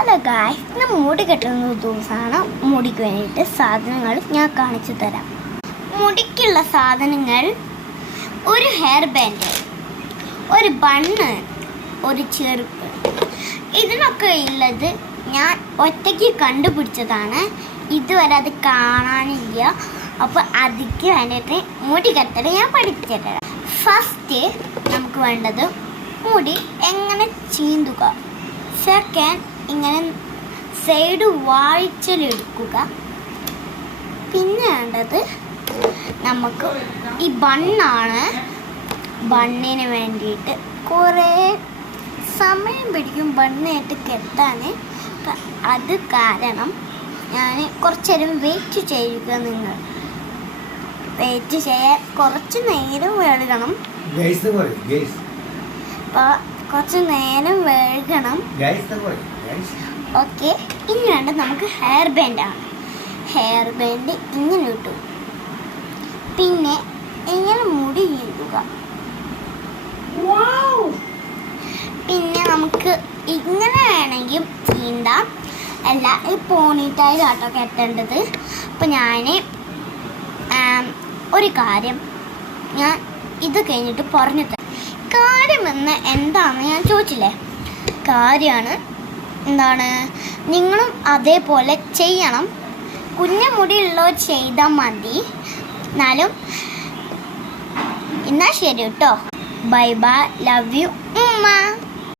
Hello guys, ഇന്ന് മുടി കെട്ടുന്ന ദിവസമാണ്. മുടിക്ക് വേണ്ടിയിട്ട് സാധനങ്ങൾ ഞാൻ കാണിച്ചു തരാം. മുടിക്കുള്ള സാധനങ്ങൾ: ഒരു ഹെയർ ബാൻഡ്, ഒരു ബണ്ണ്, ഒരു ചെറുപ്പ്. ഇതിനൊക്കെ ഉള്ളത് ഞാൻ ഒറ്റയ്ക്ക് കണ്ടുപിടിച്ചതാണ്. ഇതുവരെ അത് കാണാനില്ല. അപ്പോൾ അതിക്ക് വേണ്ടിയിട്ട് മുടി കെട്ടൽ ഞാൻ പഠിപ്പിച്ചിട്ട്. ഫസ്റ്റ് നമുക്ക് വേണ്ടത് മുടി എങ്ങനെ ചീന്തുക. സെക്കൻഡ്, ഇങ്ങനെ സൈഡ് വാഴിച്ചെടുക്കുക. പിന്നെ വേണ്ടത് നമുക്ക് ഈ ബണ്ണാണ്. ബണ്ണിന് വേണ്ടിയിട്ട് കുറേ സമയം പിടിക്കും ബണ്ണായിട്ട് കെട്ടാൻ. അത് കാരണം ഞാൻ കുറച്ച് നേരം വെയിറ്റ് ചെയ്യുക. നിങ്ങൾ വെയിറ്റ് ചെയ്യാൻ കുറച്ച് നേരം വേകണം. അപ്പോൾ കുറച്ച് നേരം വേകണം. ഓക്കെ, ഇനി വേണ്ട നമുക്ക് ഹെയർ ബാൻഡാണ്. ഹെയർ ബാൻഡ് ഇങ്ങനെ ഇട്ടു. പിന്നെ ഇങ്ങനെ മുടി ചീന്തുക. പിന്നെ നമുക്ക് ഇങ്ങനെ വേണമെങ്കിൽ ചീന്താം. അല്ല, ഈ പോണിട്ടയിലാട്ടോ കെട്ടേണ്ടത്. അപ്പം ഞാൻ ഒരു കാര്യം ഞാൻ ഇത് കഴിഞ്ഞിട്ട് പറഞ്ഞു തരാം. കാര്യമെന്ന് എന്താണെന്ന് ഞാൻ ചോദിച്ചില്ലേ? കാര്യമാണ് എന്താണ്, നിങ്ങളും അതേപോലെ ചെയ്യണം. കുഞ്ഞു മുടിയുള്ളവർ ചെയ്താൽ മതി. എന്നാൽ ശരി കേട്ടോ. ബൈ ബൈ, ലവ് യു ഉമ്മ.